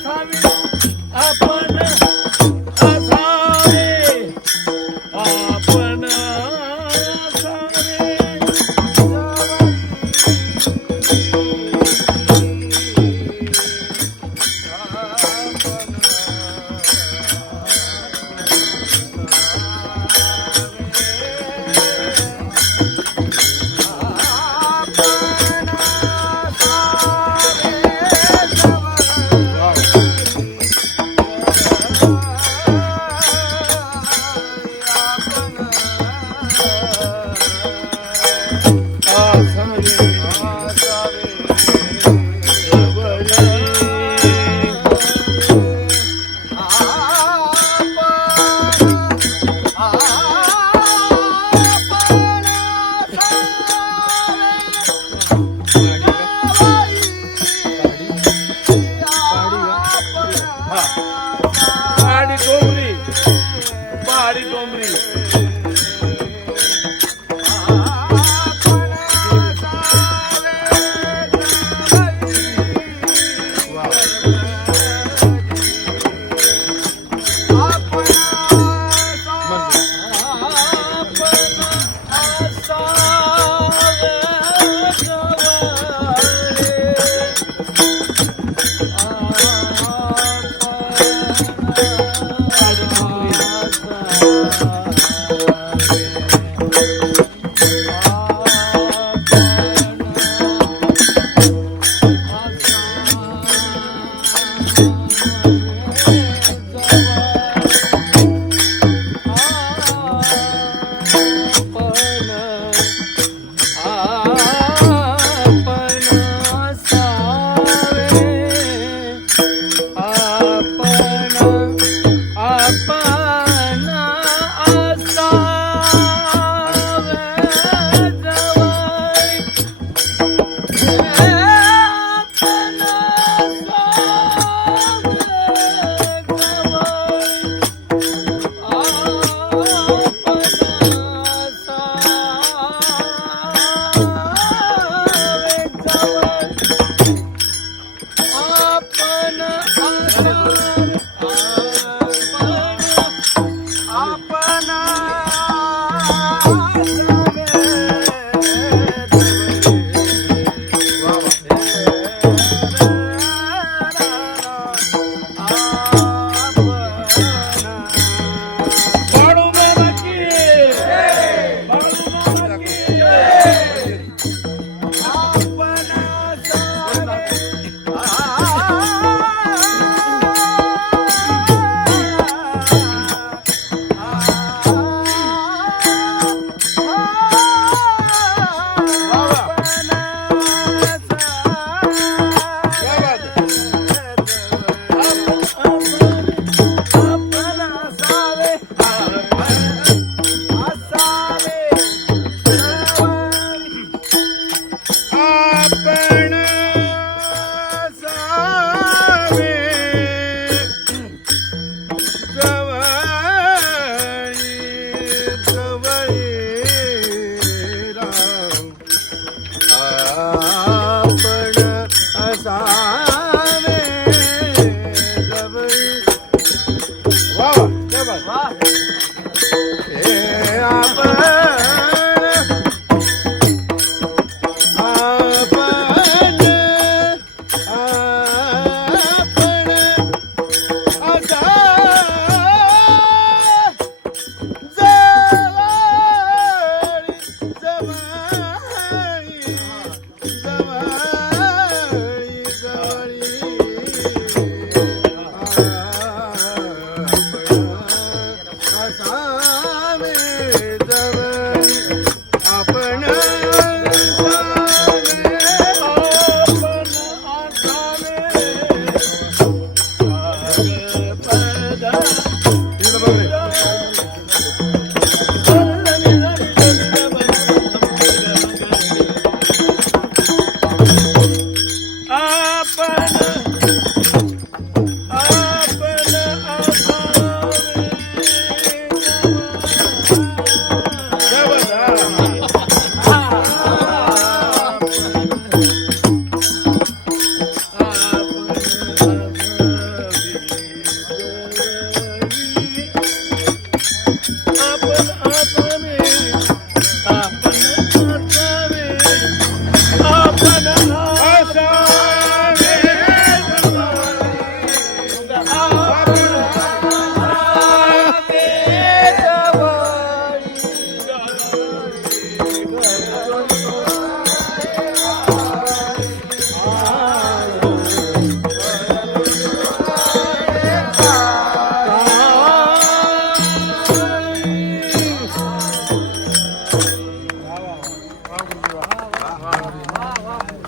ಸ್ವಾಮಿ ಅಪ್ಪಣ Bahari Domri. Bahari Domri.